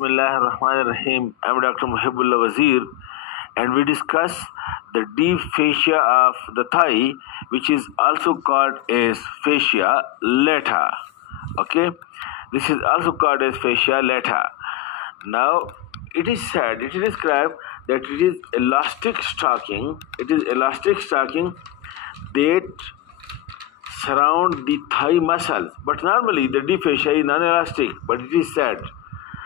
Bismillahirrahmanirrahim. I'm Dr. Mohibullah Wazir, and we discuss the deep fascia of the thigh, which is also called as fascia lata. Okay, this is also called as fascia lata. Now, it is said, it is described that it is elastic stocking. It is elastic stocking that surround the thigh muscles. But normally the deep fascia is non-elastic, but it is said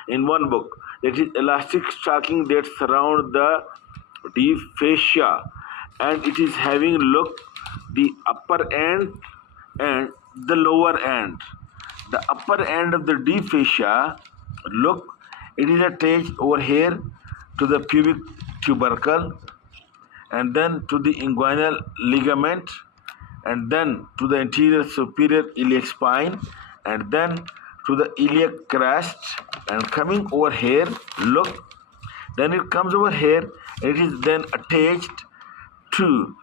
in one book that is elastic stocking that surround the deep fascia, and it is having look the upper end and the lower end. The upper end of the deep fascia, look, it is attached over here to the pubic tubercle, and then to the inguinal ligament, and then to the anterior superior iliac spine, and then to the iliac crest, and coming over here, look, then it comes over here, it is then attached to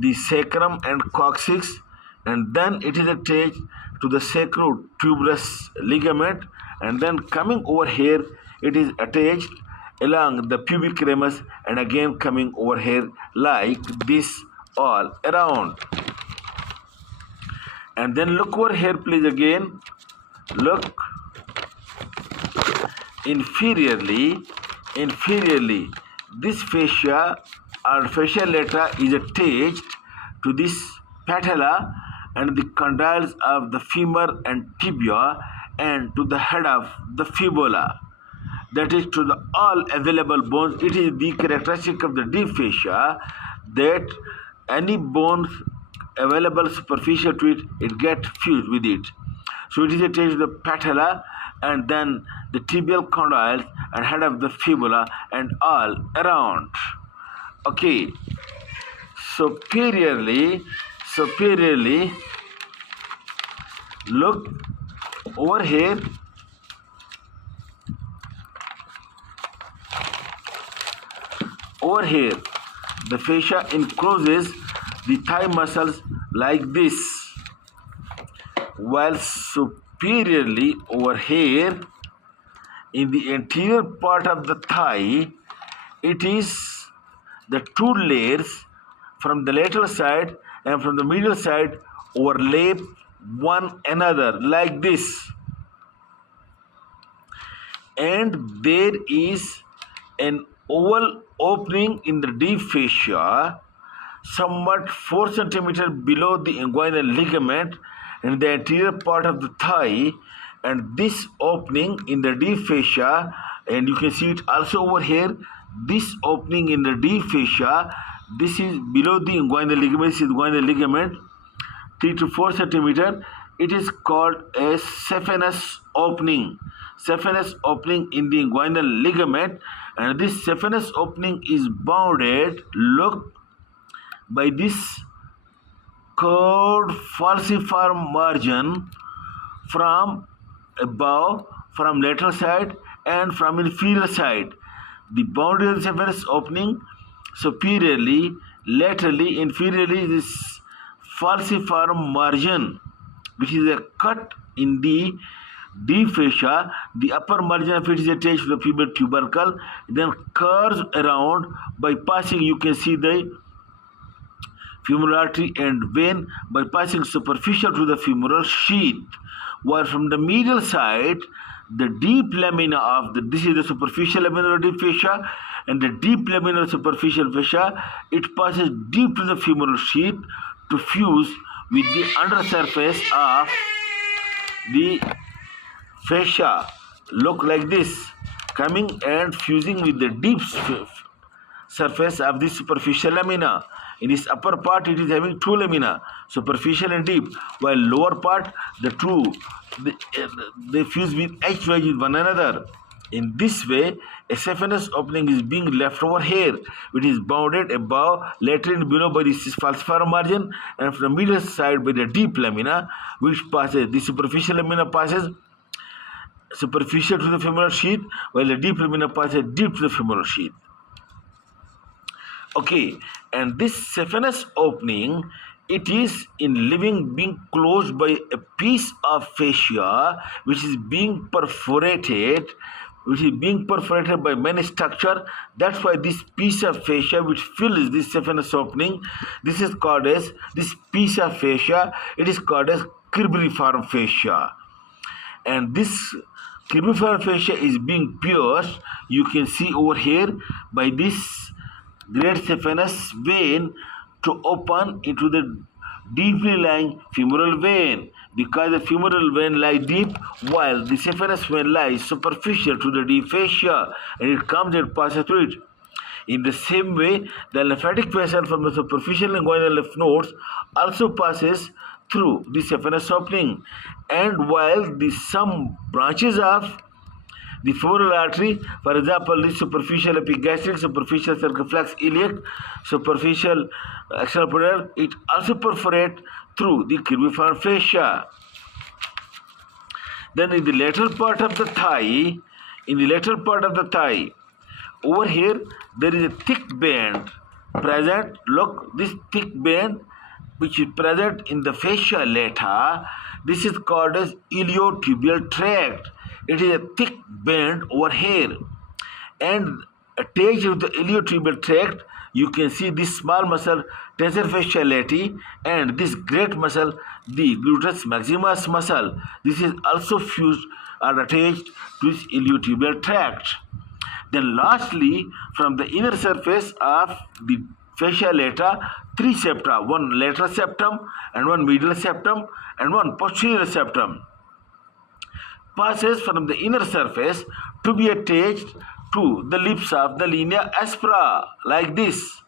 the sacrum and coccyx, and then it is attached to the sacrotuberous ligament, and then coming over here, it is attached along the pubic ramus, and again coming over here like this all around. And then look over here, please, again. Look, inferiorly, this fascia or fascia lata is attached to this patella and the condyles of the femur and tibia, and to the head of the fibula. That is to the all available bones. It is the characteristic of the deep fascia that any bones available superficial to it, it gets fused with it. So it is attached to the patella and then the tibial condyles and head of the fibula and all around. Okay, superiorly, look over here. Over here, the fascia encloses the thigh muscles like this, while superiorly over here in the anterior part of the thigh, it is the two layers from the lateral side and from the medial side overlap one another like this, and there is an oval opening in the deep fascia somewhat 4 cm below the inguinal ligament in the anterior part of the thigh, and this opening in the deep fascia, and you can see it also over here, this opening in the deep fascia, this is below the inguinal ligament, this is inguinal ligament, 3 to 4 cm. It is called a saphenous opening. Saphenous opening in the inguinal ligament, and this saphenous opening is bounded, look, by this curved falciform margin from above, from lateral side and from inferior side. The boundary of the saphenous opening superiorly, laterally, inferiorly, this falciform margin, which is a cut in the deep fascia. The upper margin of it is attached to the pubic tubercle, then curves around by passing, you can see the femoral artery and vein by passing superficial to the femoral sheath, while from the medial side, the deep lamina of this is the superficial lamina of the deep fascia, and the deep lamina of the superficial fascia, it passes deep to the femoral sheath to fuse with the undersurface of the fascia. Look like this, coming and fusing with the deep surface of the superficial lamina. In its upper part, it is having two lamina, superficial and deep, while lower part, they fuse with edgewise with one another. In this way, a saphenous opening is being left over here, which is bounded above, lateral and below by the falciform margin, and from the medial side by the deep lamina, which passes, the superficial lamina passes superficial to the femoral sheath, while the deep lamina passes deep to the femoral sheath. Okay, and this saphenous opening, it is in living being closed by a piece of fascia which is being perforated which is being perforated by many structure. That's why this piece of fascia which fills this saphenous opening, this is called as this piece of fascia. It is called as cribriform fascia, and this cribriform fascia is being pierced. You can see over here by this great saphenous vein to open into the deeply lying femoral vein, because the femoral vein lies deep while the saphenous vein lies superficial to the deep fascia, and it comes and passes through it. In the same way, the lymphatic vessel from the superficial inguinal lymph nodes also passes through the saphenous opening, and while the some branches of the femoral artery, for example, the superficial epigastric, superficial circumflex iliac, superficial extrapolar, it also perforate through the cribriform fascia. Then in the lateral part of the thigh, over here there is a thick band present. Look, this thick band which is present in the fascia lata, this is called as iliotibial tract. It is a thick band over here, and attached with the iliotibial tract you can see this small muscle tensor fasciae lati, and this great muscle, the gluteus maximus muscle. This is also fused or attached to this iliotibial tract. Then lastly, from the inner surface of the fascia lata, three septa, one lateral septum and one medial septum and one posterior septum, passes from the inner surface to be attached to the lips of the linea aspera, like this.